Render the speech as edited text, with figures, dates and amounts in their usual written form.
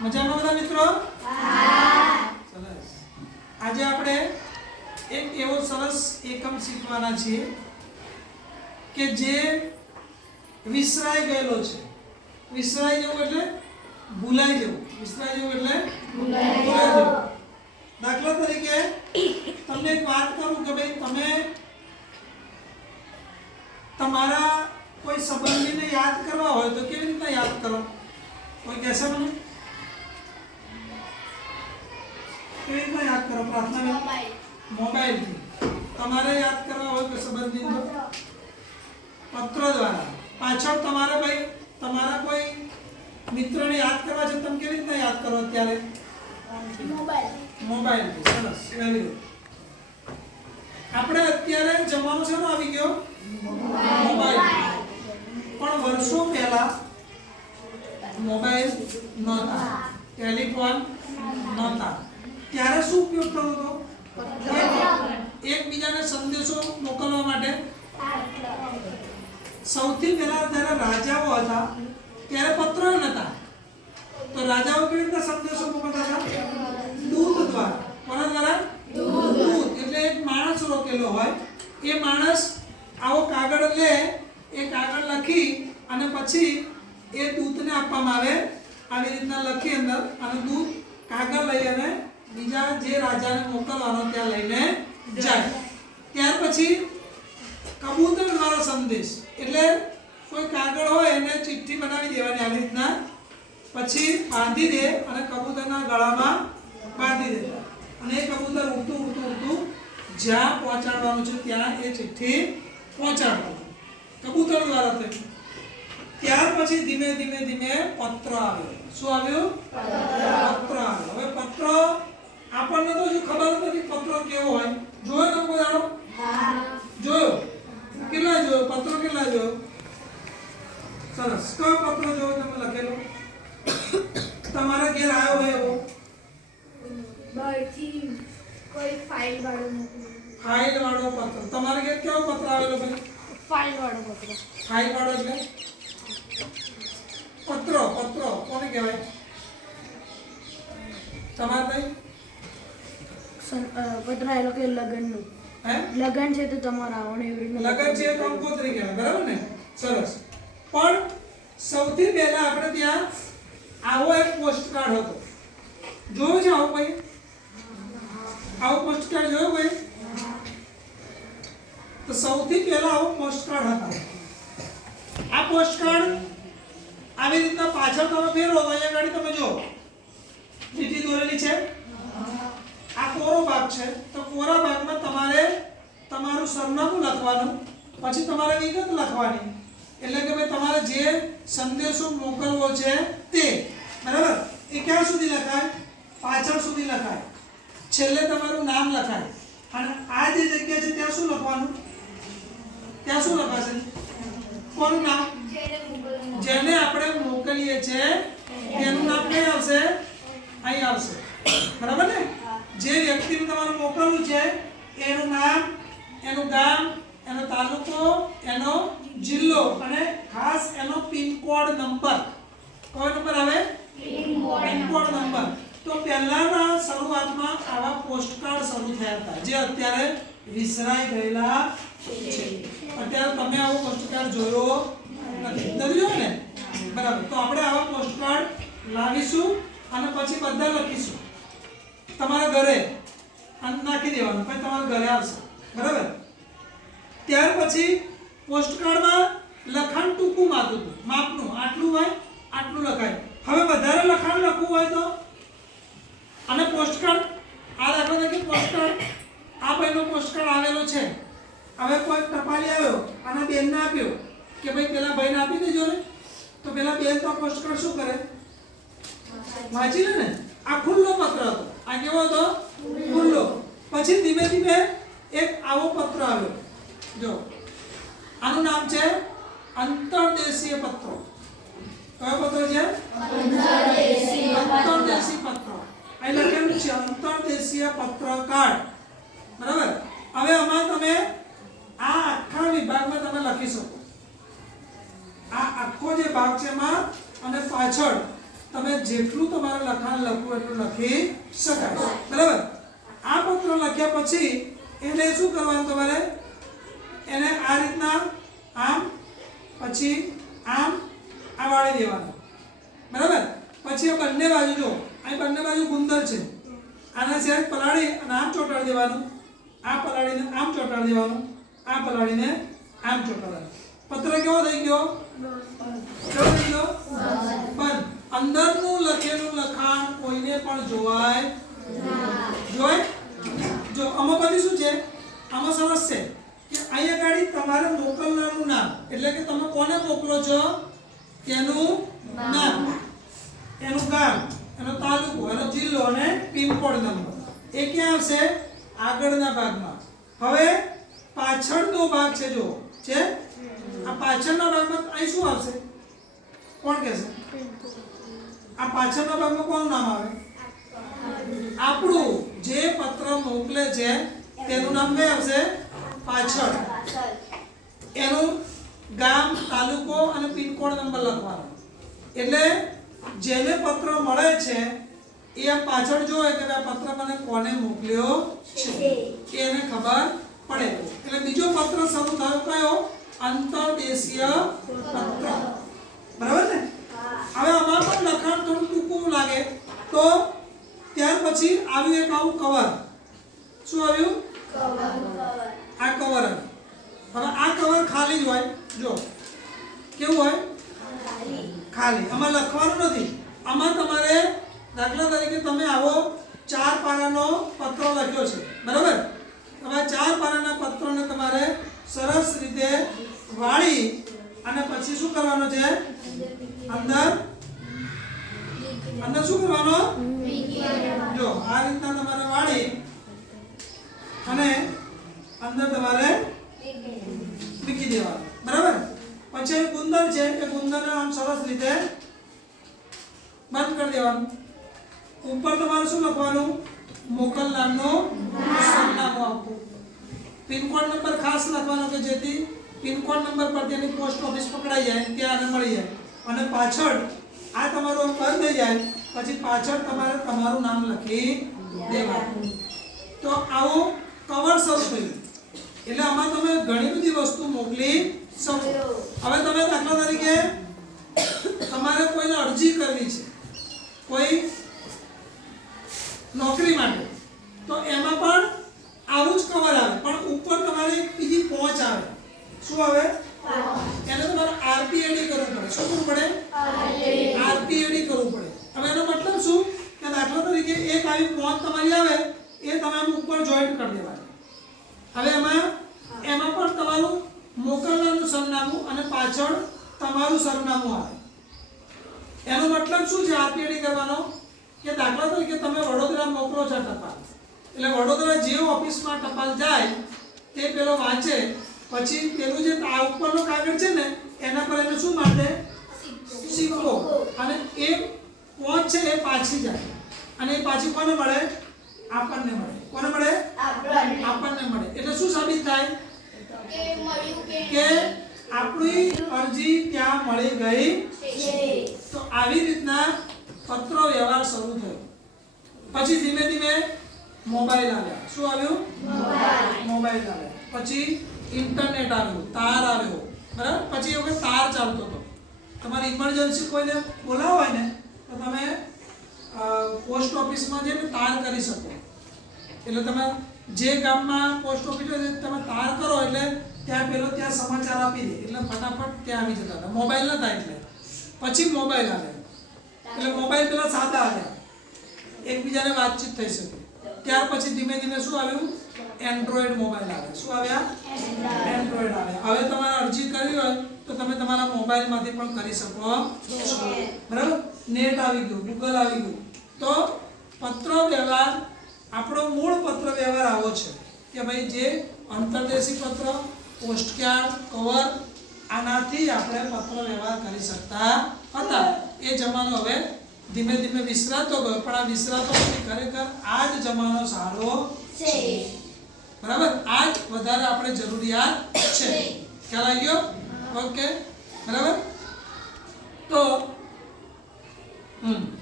મજામાં બધા મિત્રો? હા. સરસ. આજે આપણે એક એવો સરસ એકમ શીખવાના છીએ કે જે વિસરાઈ ગયેલો છે. વિસરાઈ જવું એટલે ભૂલાઈ જવું. વિસરાઈ જવું એટલે ભૂલાઈ જવું. દાખલા તરીકે તમને એક વાત કરું કે ભાઈ તમે તમારા કોઈ સંબંધીને યાદ કરવા હોય તો કેવી રીતના યાદ કરો? કોઈ કહેશે મને? કેવી રીતના યાદ કરો? પ્રાર્થના મોબાઈલથી. તમારે યાદ કરવા હોય કે સંબંધીને પત્ર દ્વારા. પાછળ તમારે ભાઈ તમારા કોઈ મિત્રને યાદ કરવા છે, તમે કેવી રીતના યાદ કરો અત્યારે? મોબાઈલથી. સરસ. Very good. આપણે અત્યારે જમાનો છે આવી ગયો મોબાઈલ. પણ વર્ષો પહેલા મોબાઈલ નહોતા, ટેલિફોન નહોતા. ત્યારે શું ઉપયોગ થતો હતો? એકબીજાને સંદેશો મોકલવા માટે સૌથી પહેલા જ્યારે રાજાઓ હતા ત્યારે પત્રો નહોતા, તો રાજાઓ કેવી રીતે સંદેશો મોકલતા હતા? દૂત દ્વારા. કોના દ્વારા? દૂત. એટલે એક માણસ રોકેલો હોય, એ માણસ આવો કાગળ લે, એ કાગળ લખી અને પછી એ દૂતને આપવામાં આવે. આવી રીતના લખી અંદર, અને દૂત કાગળ લઈ અને બીજા જે રાજાને મોકલવાનો ત્યાં લઈને જાય. ત્યાર પછી કબૂતર દ્વારા સંદેશ, એટલે કોઈ કાગળ હોય એને ચિઠ્ઠી બનાવી દેવાની આવી રીતના, પછી બાંધી દે અને કબૂતરના ગળામાં બાંધી દેતા, અને એ કબૂતર ઉડતું ઉડતું ઉડતું જ્યાં પહોંચાડવાનું છે ત્યાં એ ચિઠ્ઠી પહોંચાડવાનું. કબૂતર દ્વારા થયું. ત્યાર પછી ધીમે ધીમે ધીમે પત્ર આવ્યો. શું આવ્યું? પત્ર આવ્યો. હવે પત્ર આપણને તો હજુ ખબર નથી પત્ર કેવો હોય. જોયો તમે કોઈ દાડો? જોયો? કેટલા જોયો? પત્ર કેટલા જોયો? સરસ. કયો પત્ર જોયો તમે લખેલો? તમારા ઘેર આવ્યો હોય એવો? બહારથી કોઈ ફાઇલ વાળો મોકલ્યો. ફાઇલ વાળો પત્ર. તમારા ઘેર કેવો પત્ર આવેલો ભાઈ? ફાઇલ વાળો પત્ર. ફાઇલ વાળો એટલે પત્રો. પત્રો કોને કહેવાય? તમારે ભાઈ પત્ર આવેલો કે લગનનું. હે? લગન છે તો તમારે આવવાનું એવી રીતના. લગન છે તો કંકોત્રી કહેવાય. બરાબર ને? સરસ. પણ સૌથી પહેલા આપણે ત્યાં આવો એક પોસ્ટકાર્ડ હતો. જોયો છે આવો ભાઈ? આવો પોસ્ટકાર્ડ જોયો ભાઈ? તો સૌથી પહેલા આવો પોસ્ટકાર્ડ હતો. આ પોસ્ટકાર્ડ આવી રીતના પાછળ તમે ફેરવો તો અહીંયા ગાડી તમે જો લીટી દોરેલી છે. આ કોરો ભાગ છે, તો કોરા ભાગમાં તમારે તમારું સરનામું લખવાનું, પછી તમારે વિગત લખવાની. એટલે કે ભાઈ તમારે જે સંદેશો મોકલવો છે તે. બરાબર? એ ક્યાં સુધી લખાય? પાછળ સુધી લખાય. છેલ્લે તમારું નામ લખાય. અને આ જે જગ્યા છે ત્યાં શું લખવાનું? ત્યાં શું લખાશે? કોનું નામ? જેને આપણે મોકલીએ છે તેનું નામ કઈ આવશે? અહીં આવશે. બરાબર ને? જે વ્યક્તિને તમારે મોકલવું છે એનું નામ, એનું ગામ, એનો તાલુકો, એનો જિલ્લો અને ખાસ એનો પિન કોડ નંબર. કયો નંબર આવે? Pin code number. તો પહેલાના શરૂઆતમાં આવા પોસ્ટકાર્ડ શરૂ થયા હતા, જે અત્યારે વિસરાઈ ગયેલા છે. અત્યારે તમે આવો પોસ્ટકાર્ડ જોયો નથી. જોયો ને? બરાબર. તો આપણે આવા પોસ્ટકાર્ડ લાવીશું અને પછી બધા લખીશું તમારા ઘરે અને નાખી દેવાનું. પછી તમારા ઘરે આવશે. બરાબર? ત્યાર પછી પોસ્ટકાર્ડમાં લખાણ ટૂંકું માપનું આટલું હોય, આટલું લખાય. હવે વધારે લખાણ લખવું હોય તો, અને પોસ્ટકાર્ડ આ દાખલા તરીકે પોસ્ટકાર્ડ આ ભાઈનો પોસ્ટકાર્ડ આવેલો છે. હવે કોઈ ટપાલી આવ્યો અને બેનને આપ્યો કે ભાઈ પેલા ભાઈને આપી દેજો ને, તો પેલા બેન તો પોસ્ટકાર્ડ શું કરે? વાંચી લે ને. આ ખુલ્લો પત્ર હતો. આ કેવો હતો? ખુલ્લો. પછી ધીમે ધીમે એક આવો પત્ર આવ્યો. જો આનું નામ છે અંતર્દેશીય પત્રો. કયો પત્ર છે? અંતર્દેશીય પત્રો. અહીં લખેલું છે અંતર્દેશીય પત્ર કાર્ડ. બરાબર? હવે આમાં તમે આ આખા વિભાગમાં તમે લખી શકો. આ આખો જે ભાગ છે એમાં, અને પાછળ તમે જેટલું તમારે લખાણ લખવું એટલું લખી શકાય, બરાબર. આ પત્ર લખ્યા પછી એને શું કરવાનું તમારે, એને આ રીતના આમ પછી આમ આ વાળી દેવાનું, બરાબર. પછી આ બંને બાજુ જો, આ બંને બાજુ ગુંદર છે, આને સહેજ પલાળી અને આમ ચોંટાડી દેવાનું, આ પલાળીને આમ ચોંટાડી દેવાનું, આ પલાળીને આમ ચોંટાડવાનું. પત્ર કેવો થઈ ગયો, કેવો થઈ ગયો, બંધ. અંદરનું લખેલું લખાણ કોઈને પણ જોવાય જોવાય. જો આમાં બધી શું છે, આમાં સરસ છે કે અહીંયા ગાડી તમારે મોકલનારનું નામ, એટલે કે તમે કોને મોકલો છો તેનું નામ, એનું ગામ, એનો તાલુકો, એનો જિલ્લો અને પિનકોડ નંબર. એ ક્યાં આવશે, આગળના ભાગમાં. હવે પાછળનો ભાગ છે, જો છે આ પાછળના ભાગમાં અહીં શું આવશે, કોણ કહેશે, આ પાછળના ભાગમાં કોનું નામ આવે, આપણું જે પત્ર મોકલે છે તેનું નામ કઈ આવશે, પાછળ. એનું ગામ, તાલુકો અને પિનકોડ નંબર લખવાનો. એટલે જેને પત્ર મળે છે એ આ પાછળ જોવે કે આ પત્ર મને કોને મોકલ્યો છે, એને ખબર પડે. એટલે બીજો પત્ર શરૂ થયો કયો, અંતર્દેશીય પત્ર, બરાબર ને. હવે આમાં પણ લખાણ થોડું ટૂંકું લાગે તો ત્યાર પછી આવ્યું એક આવું કવર. શું આવ્યું, આ કવર. હવે આ કવર ખાલી જ હોય, જો કેવું હોય, ખાલી. આમાં લખવાનું નથી. આમાં તમારે દાખલા તરીકે તમે આવો 4 પાનાનો પત્ર લખ્યો છે, બરાબર. હવે 4 પાનાના પત્રને તમારે સરસ રીતે વાળી અને પછી શું કરવાનું છે, અંદર શું કરવાનો, જો આ રીતના તમારે વાળી અને અંદર તમારે મૂકી દેવાનું, બરાબર. પછી ગુંદર છે એ ગુંદરને આમ સરસ રીતે બંધ કરી દેવાનું. ઉપર તમારે શું લખવાનું, મોકલનારનું સરનામું આપવું. પિનકોડ નંબર ખાસ લખવાનો કે જેથી પિનકોડ નંબર પર તેની પોસ્ટ ઓફિસ પકડાઈ જાય, ત્યાં આને મળી જાય. અને પાછળ આ તમારું બંધ થઈ જાય પછી પાછળ તમારે તમારું નામ લખી દેવાનું. તો આવું કવર શરૂ થયું. એટલે આમાં તમે ઘણી બધી વસ્તુ મોકલી શકો. હવે તમે દાખલા તરીકે તમારે કોઈને અરજી કરવી છે કોઈ નોકરી માટે, તો એમાં પણ આવું જ કવર આવે, પણ ઉપર તમારે એક બીજી પહોંચ આવે. શું આવે, એને તમારે આરપીએડી કરવું પડે. શું કરવું પડે, આરપીએડી કરવું પડે. હવે એનો મતલબ શું કે દાખલા તરીકે એક આવી પહોંચ તમારી આવે એ તમે આમ ઉપર જોઈન્ટ કરી દેવાની. હવે એમાં પણ તમારું મોકલનારનું સરનામું અને પાછળ તમારું સરનામું આવે. એનો મતલબ શું છે આરપીએડી કરવાનો, કે દાખલા તરીકે તમે વડોદરા મોકલો છો ટપાલ, એટલે વડોદરા જે ઓફિસમાં ટપાલ જાય તે પેલો વાંચે, પછી પેલું જે આ ઉપરનો કાગળ છે ને એના પર એને શું મારે, સિક્કો. અને એ પહોંચ છે એ પાછી જાય અને એ પાછી કોને મળે, આપણને મળે. કોને મળે, આપણને મળે. એટલે શું સાબિત થાય કે આપણી અરજી ત્યાં મળી ગઈ છે. તો આવી રીતના પત્ર વ્યવહાર શરૂ થયો. પછી ધીમે ધીમે મોબાઈલ આવ્યા. શું આવ્યું, મોબાઈલ આવ્યા. પછી ઇન્ટરનેટ આવ્યું, તાર આવ્યો, બરાબર. પછી એ વખત તાર ચાલતો હતો. તમારે ઇમરજન્સી કોઈને બોલાવો હોય ને તો તમે પોસ્ટ ઓફિસમાં જઈને તાર કરી શકો. એટલે તમે જે ગામમાં પોસ્ટ ઓફિસ હોય તમે તાર કરો એટલે ત્યાં પેલો ત્યાં સમાચાર આપી દે, એટલે ફટાફટ ત્યાં આવી જતા હતા. મોબાઈલ નતા એટલે પછી મોબાઈલ આવ્યા. એટલે મોબાઈલ પેલા સાદા આવ્યા, એકબીજાને વાતચીત થઈ શકે. ત્યાર પછી ધીમે ધીમે શું આવ્યું, એન્ડ્રોઈડ મોબાઈલ આવ્યા. શું આવ્યા, એન્ડ્રોઈડ આવ્યા. હવે તમારે અરજી કરવી હોય તો તમે તમારા મોબાઈલમાંથી પણ કરી શકો છો, બરાબર. નેટ આવી ગયું, ગૂગલ આવી ગયું. તો પત્ર વ્યવહાર, આપણો મૂળ પત્ર વ્યવહાર આવો છે કે ભાઈ જે અંતર્દેશી પત્ર, પોસ્ટકાર્ડ, કવર, આનાથી આપણે પત્ર વ્યવહાર કરી શકતા હતા. એ જમાનો હવે ધીમે ધીમે વિસરાતો ગયો, પણ આ વિસરાતો નથી. ખરેખર આ જ જમાનો સારો છે, બરાબર. આ જ વધારે આપણે જરૂરિયાત છે. ખ્યાલ આવી ગયો, ઓકે, બરાબર. તો હમ